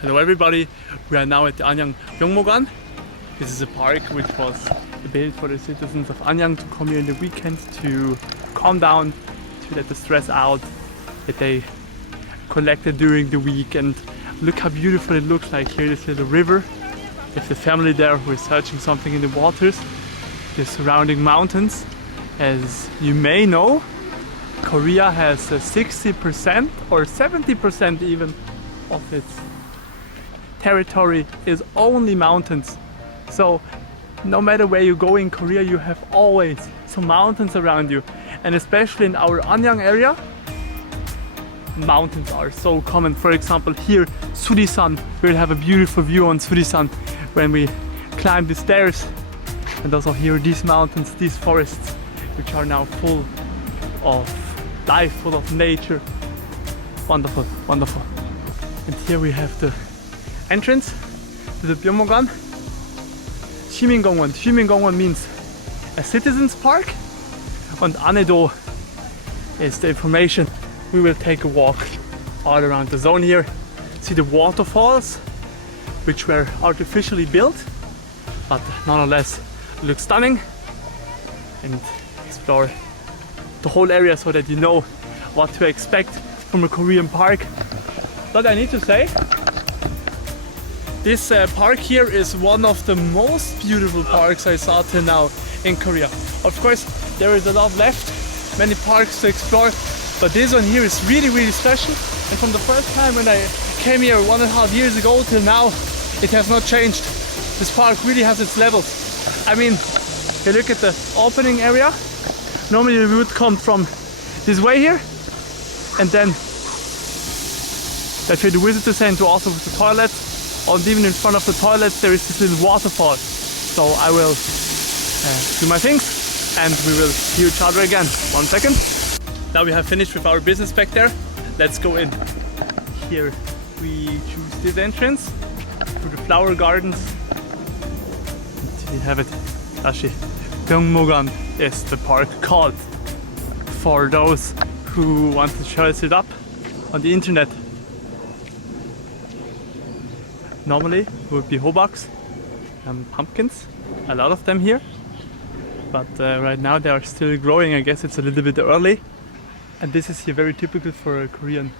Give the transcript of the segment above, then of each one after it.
Hello everybody, we are now at the Anyang This is a park which was built for the citizens of Anyang to come here in the weekend to calm down, to let the stress out that they collected during the week. And look how beautiful it looks like here. This little river, there's the family there who is searching something in the waters, the surrounding mountains. As you may know, Korea has 60% or 70% even of its territory is only mountains. So no matter where you go in Korea, you have always some mountains around you. And especially in our Anyang area, mountains are so common. For example, here, Surisan, we'll have a beautiful view on Surisan when we climb the stairs. And also here, these mountains, these forests, which are now full of life, full of nature. Wonderful, wonderful. And here we have the entrance to the Byeonmogan. 시민공원. 시민공원 means a citizens park. And Anedo is the information. We will take a walk all around the zone here, see the waterfalls, which were artificially built, but nonetheless look stunning, and explore the whole area so that you know what to expect from a Korean park. But I need to say, this park here is one of the most beautiful parks I saw till now in Korea. Of course, there is a lot left, many parks to explore, but this one here is really, really special. And from the first time when I came here 1.5 years ago till now, it has not changed. This park really has its levels. I mean, you look at the opening area. Normally we would come from this way here, and then that's where the visitor center, also with the toilets. And even in front of the toilets there is this little waterfall. So I will do my things and we will see each other again. 1 second. Now we have finished with our business back there. Let's go in. Here we choose this entrance to the flower gardens. And you have it. Actually, Byeonmogan is the park called, for those who want to search it up on the internet. Normally it would be hoboks and pumpkins, a lot of them here, but right now they are still growing. I guess it's a little bit early. And this is here very typical for a Korean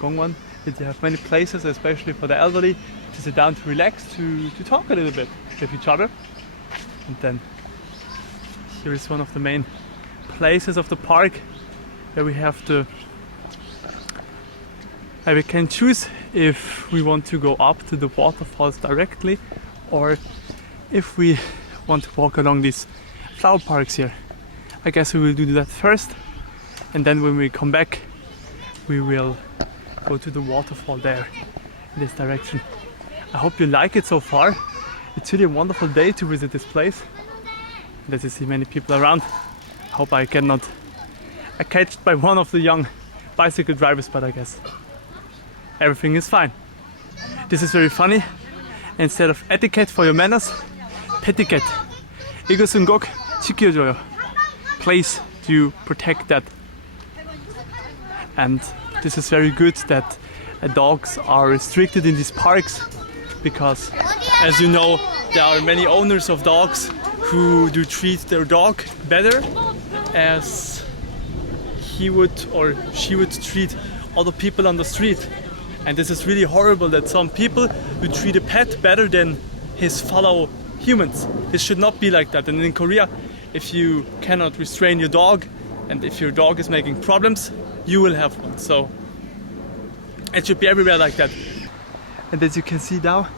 gongwon, that you have many places, especially for the elderly, to sit down, to relax, to talk a little bit with each other. And then here is one of the main places of the park where we have to, we can choose if we want to go up to the waterfalls directly, or if we want to walk along these flower parks here. I guess we will do that first, and then when we come back we will go to the waterfall there in this direction. I hope you like it so far. It's really a wonderful day to visit this place, and as you see many people around. I hope I get not catched by one of the young bicycle drivers, but I guess everything is fine. This is very funny. Instead of etiquette for your manners, petiquette. 이것은 꼭 지켜줘요. Please do protect that. And this is very good that dogs are restricted in these parks, because as you know, there are many owners of dogs who do treat their dog better as he would or she would treat other people on the street. And this is really horrible, that some people who treat a pet better than his fellow humans. It should not be like that. And in Korea, if you cannot restrain your dog, and if your dog is making problems, you will have one. So it should be everywhere like that. And as you can see now,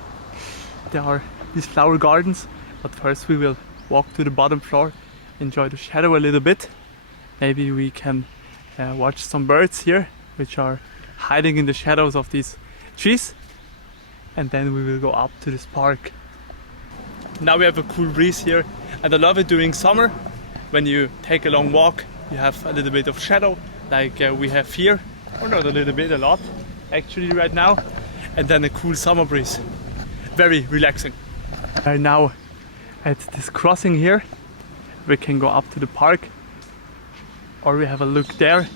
there are these flower gardens. But first we will walk to the bottom floor, enjoy the shadow a little bit. Maybe we can watch some birds here, which are hiding in the shadows of these trees, and then we will go up to this park. Now we have a cool breeze here, and I love it during summer. When you take a long walk, you have a little bit of shadow, like we have here, or not a little bit, a lot actually right now, and then a cool summer breeze. Very relaxing. Right now at this crossing here, we can go up to the park, or we have a look there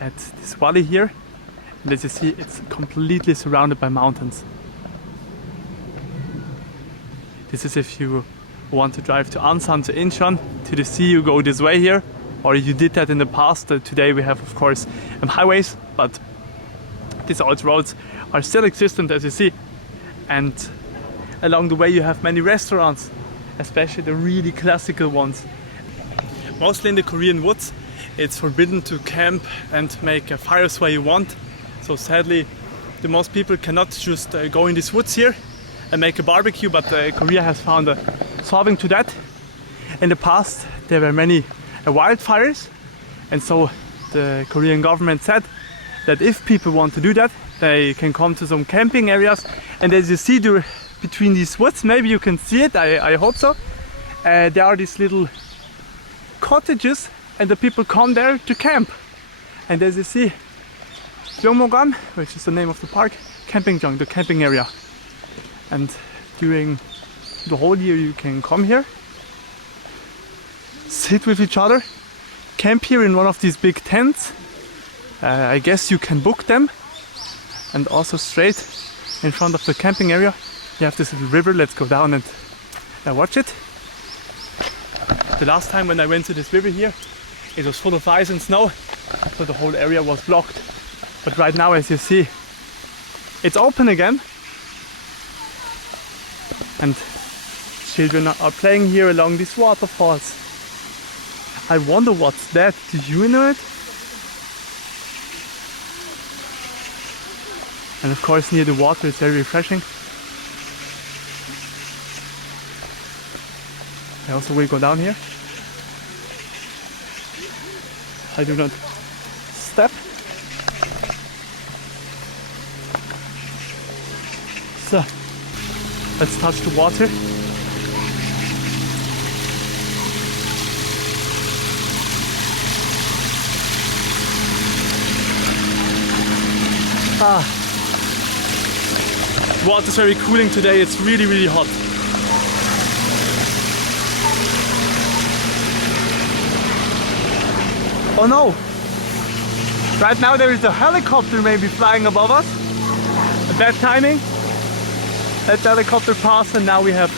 at this valley here. And as you see, it's completely surrounded by mountains. This is if you want to drive to Ansan, to Incheon, to the sea, you go this way here. Or you did that in the past. Today we have, of course, highways, but these old roads are still existent, as you see. And along the way you have many restaurants, especially the really classical ones. Mostly in the Korean woods, it's forbidden to camp and make fires where you want. So sadly, the most people cannot just go in these woods here and make a barbecue, but Korea has found a solving to that. In the past, there were many wildfires, and so the Korean government said that if people want to do that, they can come to some camping areas. And as you see there, between these woods, maybe you can see it, I hope so, there are these little cottages, and the people come there to camp. And as you see, Gyeongmogan, which is the name of the park, Campingjong, the camping area. And during the whole year you can come here, sit with each other, camp here in one of these big tents. I guess you can book them. And also straight in front of the camping area you have this little river. Let's go down and watch it. The last time when I went to this river here, it was full of ice and snow, so the whole area was blocked. But right now, as you see, it's open again. And children are playing here along these waterfalls. I wonder what's that. Do you know it? And of course, near the water, it's very refreshing. I also will go down here. I do not step. So, let's touch the water. The water's very cooling today. It's really, really hot. Oh no! Right now there is a helicopter maybe flying above us. Bad timing. Let the helicopter pass, and now we have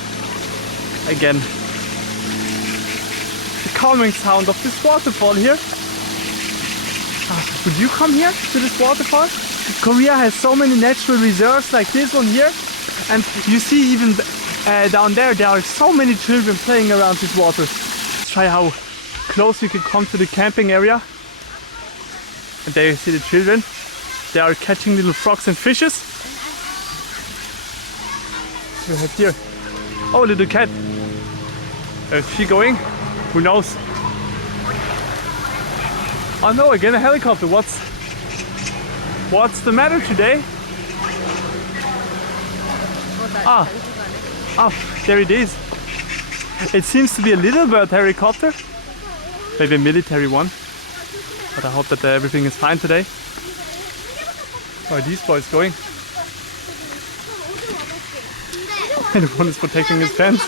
again the calming sound of this waterfall here. Would you come here to this waterfall? Korea has so many natural reserves like this one here, and you see even down there are so many children playing around this water. Let's try how close you can come to the camping area. And there you see the children. They are catching little frogs and fishes. We have here, oh, little cat. Is she going? Who knows? Oh no, again a helicopter. What's the matter today? There it is. It seems to be a little bird helicopter. Maybe a military one. But I hope that everything is fine today. Where are these boys going? And one is protecting his fence.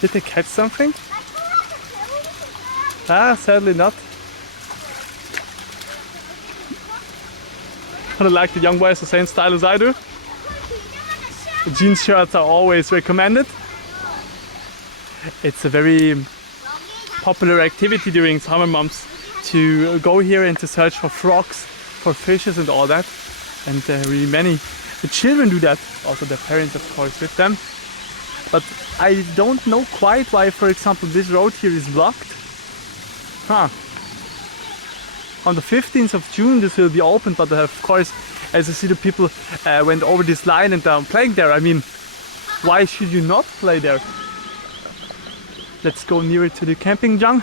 Did they catch something? Sadly not. I like the young boys the same style as I do. The jeans shirts are always recommended. It's a very popular activity during summer months to go here and to search for frogs, for fishes and all that. And really many children do that, also their parents of course with them. But I don't know quite why, for example, this road here is blocked. On the 15th of June this will be open, but of course, as you see, the people went over this line and are playing there. I mean, why should you not play there? Let's go nearer to the campingjong,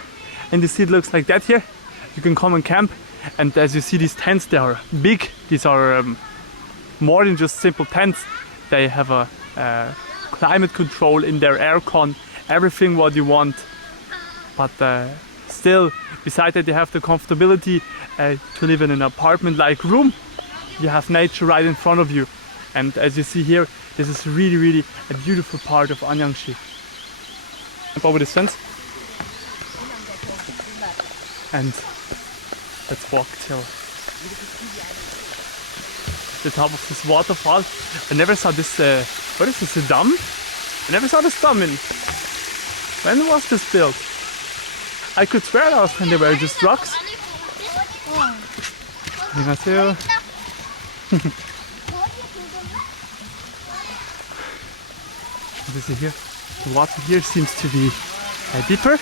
and you see it looks like that here. You can come and camp, and as you see, these tents, they are big. These are more than just simple tents. They have a climate control in their aircon, everything what you want. But still, besides that, you have the comfortability to live in an apartment-like room. You have nature right in front of you. And as you see here, this is really, really a beautiful part of Anyang. Jump over this fence. and let's walk till the top of this waterfall. I never saw this, what is this, a dam? I never saw this dam in, when was this built? I could swear that was when they were just rocks. 안녕하세요. You see here, the water here seems to be deeper.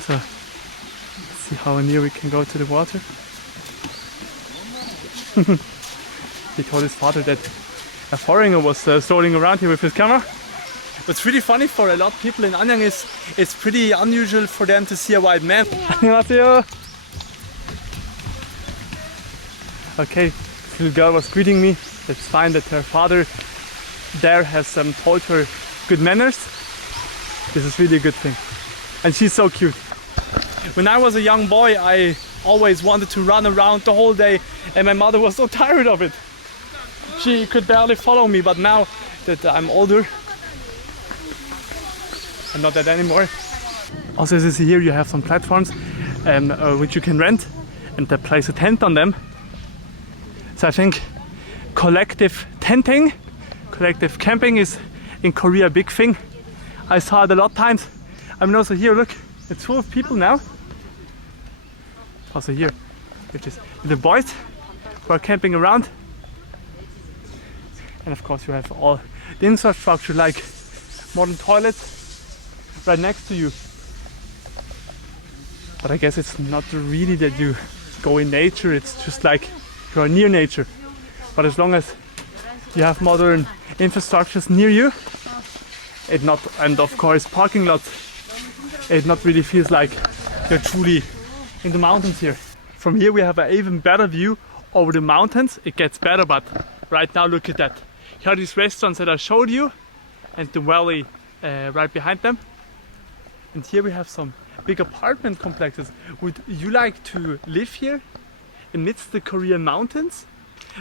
So, let's see how near we can go to the water. He told his father that a foreigner was strolling around here with his camera. What's really funny for a lot of people in Anyang is it's pretty unusual for them to see a white man. 안녕하세요. Okay, this little girl was greeting me. It's fine that her father there has told her good manners. This is really a good thing. And she's so cute. When I was a young boy, I always wanted to run around the whole day, and my mother was so tired of it. She could barely follow me, but now that I'm older, I'm not that anymore. Also, as you see here, you have some platforms which you can rent, and they place a tent on them. So I think collective tenting, collective camping is in Korea a big thing. I saw it a lot of times. I mean, also here, look, it's full of people now. Also here, which is the boys who are camping around. And of course you have all the infrastructure like modern toilets right next to you. But I guess it's not really that you go in nature, it's just like you are near nature. But as long as you have modern infrastructures near you, and of course parking lots, it not really feels like you're truly in the mountains here. From here we have an even better view over the mountains. It gets better, but right now look at that. Here are these restaurants that I showed you and the valley right behind them. And here we have some big apartment complexes. Would you like to live here amidst the Korean mountains?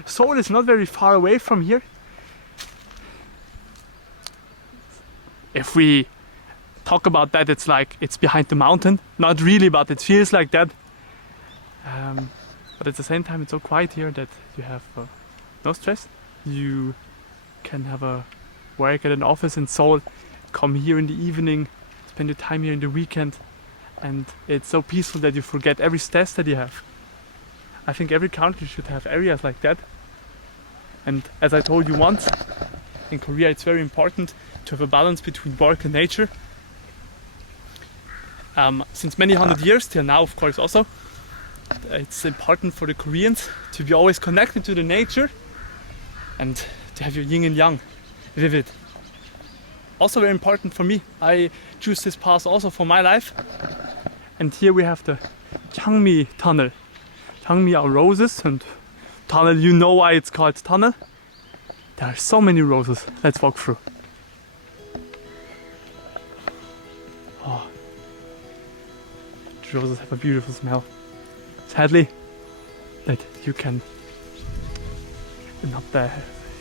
Seoul is not very far away from here. If we talk about that, it's like it's behind the mountain. Not really, but it feels like that. But at the same time, it's so quiet here that you have no stress. You can have a work at an office in Seoul, come here in the evening, spend your time here in the weekend, and it's so peaceful that you forget every stress that you have. I think every country should have areas like that. And as I told you once, in Korea it's very important to have a balance between work and nature. Since many hundred years, till now of course also, it's important for the Koreans to be always connected to the nature and to have your yin and yang vivid. Also very important for me. I choose this path also for my life. And here we have the Changmi tunnel. Changmi are roses, and tunnel, you know why it's called tunnel. There are so many roses. Let's walk through. Oh. The roses have a beautiful smell. Sadly, that you can not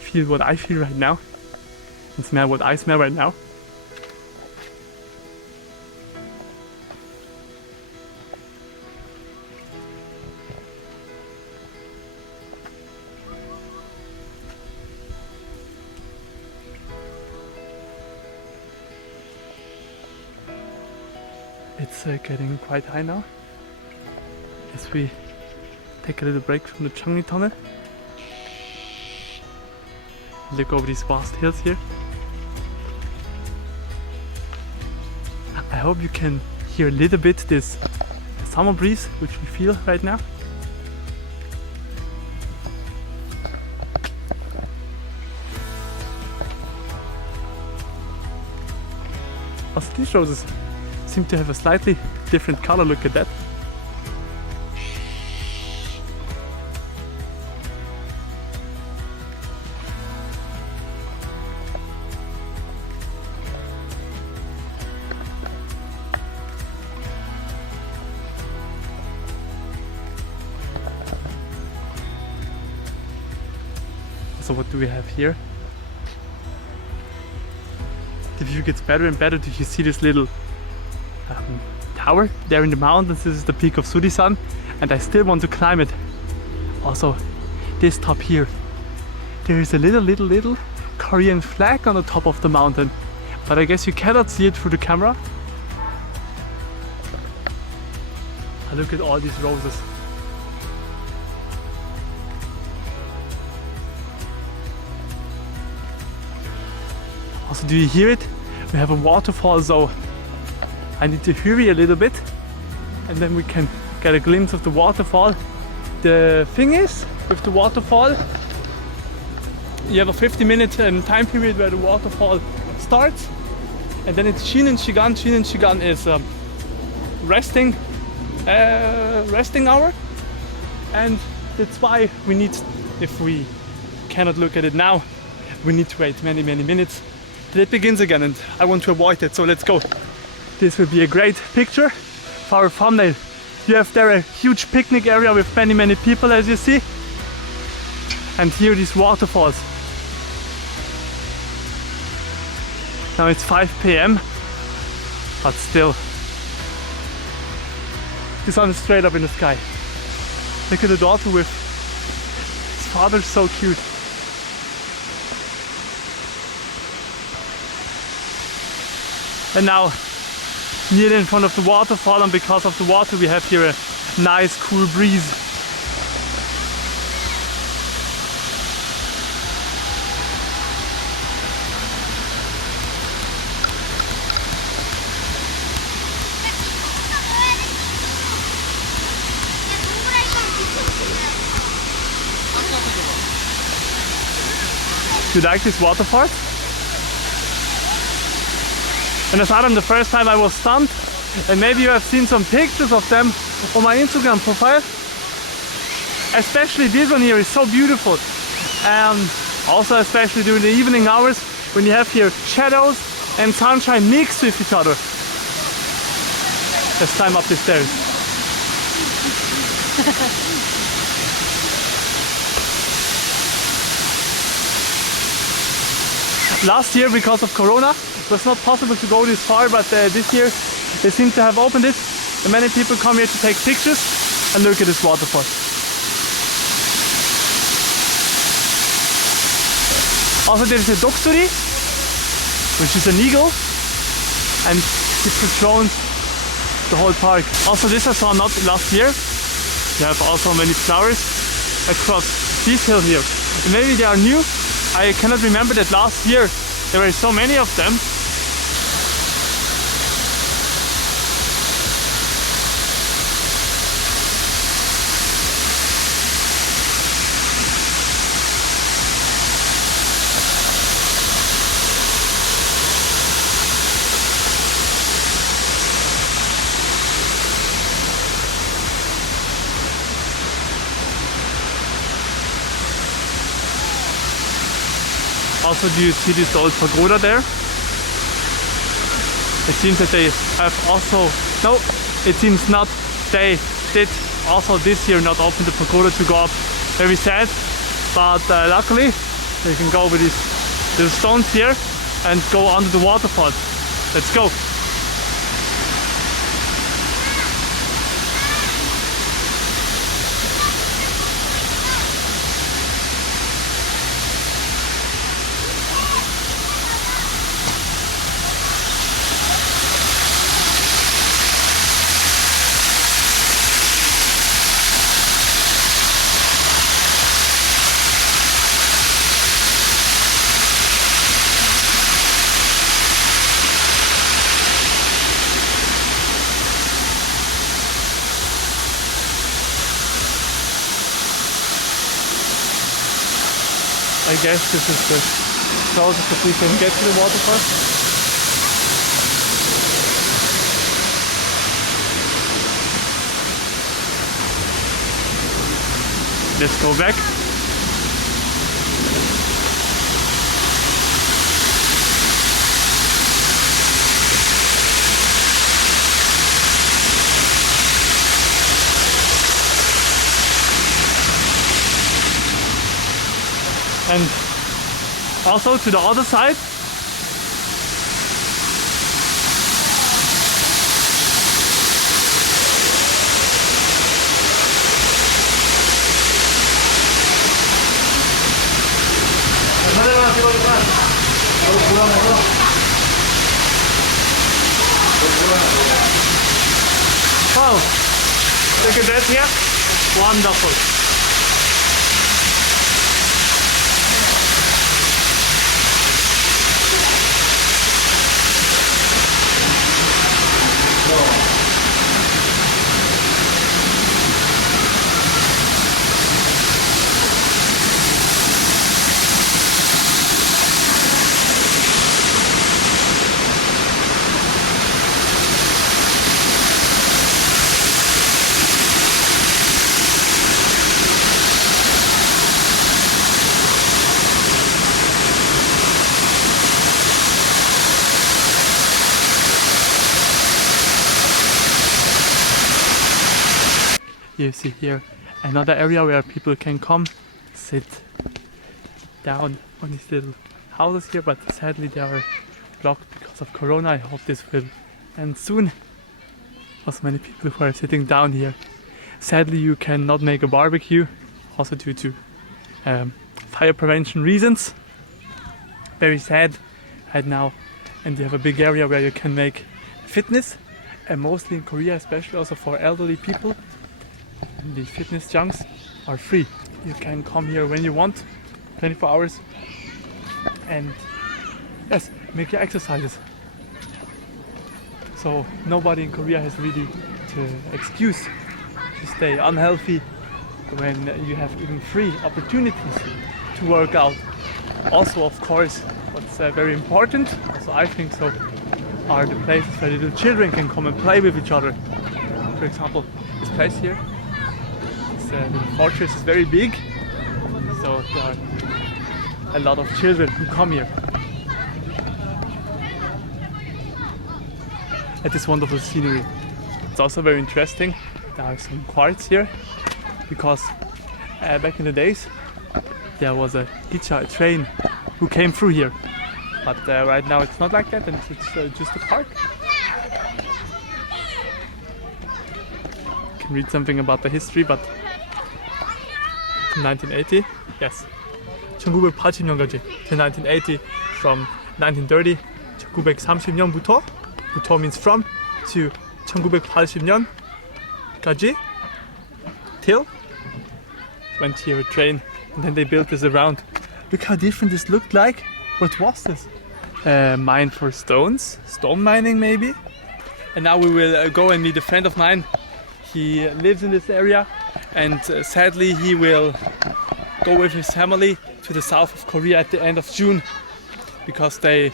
feel what I feel right now and smell what I smell right now. It's getting quite high now. As we take a little break from the Changmi tunnel. Look over these vast hills here. I hope you can hear a little bit this summer breeze which we feel right now. Also, these roses seem to have a slightly different color. Look at that. So what do we have here? the view gets better and better. Do you see this little tower there in the mountains? This is the peak of Surisan, and I still want to climb it. Also, this top here, there is a little Korean flag on the top of the mountain, but I guess you cannot see it through the camera. Look at all these roses. Also, do you hear it? We have a waterfall, so I need to hurry a little bit, and then we can get a glimpse of the waterfall. The thing is, with the waterfall, you have a 50-minute time period where the waterfall starts, and then it's Shinen Shigan. Shinen Shigan is resting hour, and that's why we need, if we cannot look at it now, we need to wait many minutes till it begins again, and I want to avoid it, so let's go. This will be a great picture for our thumbnail. You have there a huge picnic area with many people, as you see, and here these waterfalls. Now it's 5 p.m, but still the sun is straight up in the sky. Look at the daughter with his father, so cute. And now, nearly in front of the waterfall, and because of the water we have here a nice cool breeze. Do you like this waterfall? And as Adam, the first time I was stunned, and maybe you have seen some pictures of them on my Instagram profile. Especially this one here is so beautiful. Also especially during the evening hours when you have here shadows and sunshine mixed with each other. Let's climb up the stairs. Last year, because of Corona, it was not possible to go this far, but this year they seem to have opened it, and many people come here to take pictures and look at this waterfall. Also, there is a doksuri, which is an eagle, and it patrols the whole park. Also, this I saw not last year. You have also many flowers across this hill here. And maybe they are new. I cannot remember that last year there were so many of them. Also, do you see this old pagoda there? It seems that they have also, no, it seems not, they did also this year not open the pagoda to go up. Very sad, but luckily you can go with these little stones here and go under the waterfall. Let's go. I guess this is the closest that we can get to the waterfall. Let's go back. And also to the other side, Wow, look at that here. Wonderful. You see here another area where people can come sit down on these little houses here, but sadly they are blocked because of Corona. I hope this will end soon. Also many people who are sitting down here. Sadly you cannot make a barbecue, also due to fire prevention reasons. Very sad right now. And you have a big area where you can make fitness, and mostly in Korea, especially also for elderly people. The fitness junks are free. You can come here when you want, 24 hours, and yes, make your exercises. So nobody in Korea has really the excuse to stay unhealthy when you have even free opportunities to work out. Also, of course, what's very important, also I think so, are the places where little children can come and play with each other. For example, this place here. The fortress is very big, so there are a lot of children who come here. At this wonderful scenery. It's also very interesting. There are some quartz here, because back in the days there was a gicha, a train, who came through here. But right now it's not like that, and it's just a park. You can read something about the history, but 1980, yes, 1980년까지, to 1980, from 1930, 1930년부터, 부터 means from, to 1980년까지, till went here a train, and then they built this around. Look how different this looked like. What was this? Mine for stones, stone mining maybe. And now we will go and meet a friend of mine. He lives in this area, and sadly he will go with his family to the south of Korea at the end of June, because I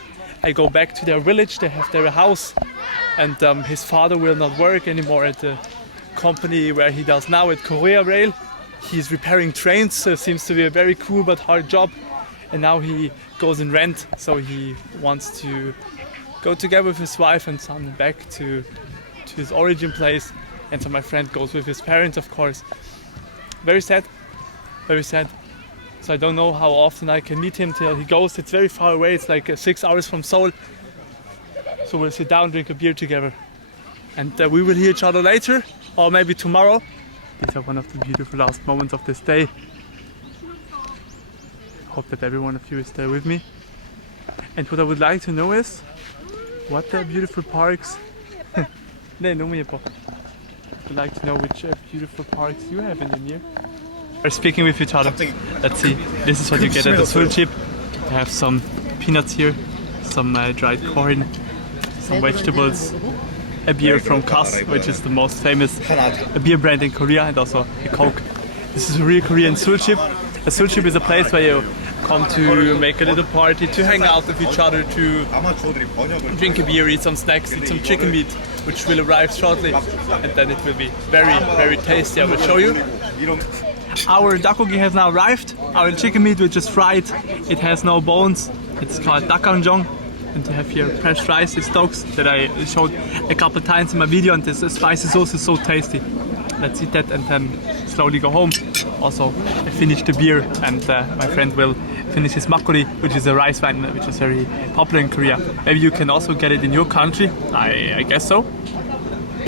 go back to their village. They have their house, and his father will not work anymore at the company where he does now at Korea Rail. He's repairing trains, so it seems to be a very cool but hard job, and now he goes in rent, so he wants to go together with his wife and son back to his origin place. And so my friend goes with his parents, of course. Very sad, very sad. So I don't know how often I can meet him till he goes. It's very far away, it's like 6 hours from Seoul. So we'll sit down, drink a beer together. And we will hear each other later, or maybe tomorrow. These are one of the beautiful last moments of this day. I hope that every one of you is there with me. And what I would like to know is, what are beautiful parks? 네, 너무 예뻐. I'd like to know which beautiful parks you have in the near. We're speaking with each other. Let's see. This is what you get at the Seoul chip. I have some peanuts here, some dried corn, some vegetables, a beer from Kass, which is the most famous beer brand in Korea, and also a Coke. This is a real Korean Seoul chip. A Seoul chip is a place where you come to make a little party, to hang out with each other, to drink a beer, eat some snacks, eat some chicken meat, which will arrive shortly, and then it will be very, very tasty. I will show you. Our dakgogi has now arrived. Our chicken meat, which is fried, it has no bones. It's called dakganjong. And to have here fresh rice, it's stokes that I showed a couple times in my video, and this spicy sauce is so tasty. Let's eat that and then slowly go home. Also, I finished the beer, and my friend will finish his makgeolli, which is a rice wine which is very popular in Korea. Maybe you can also get it in your country, I guess so.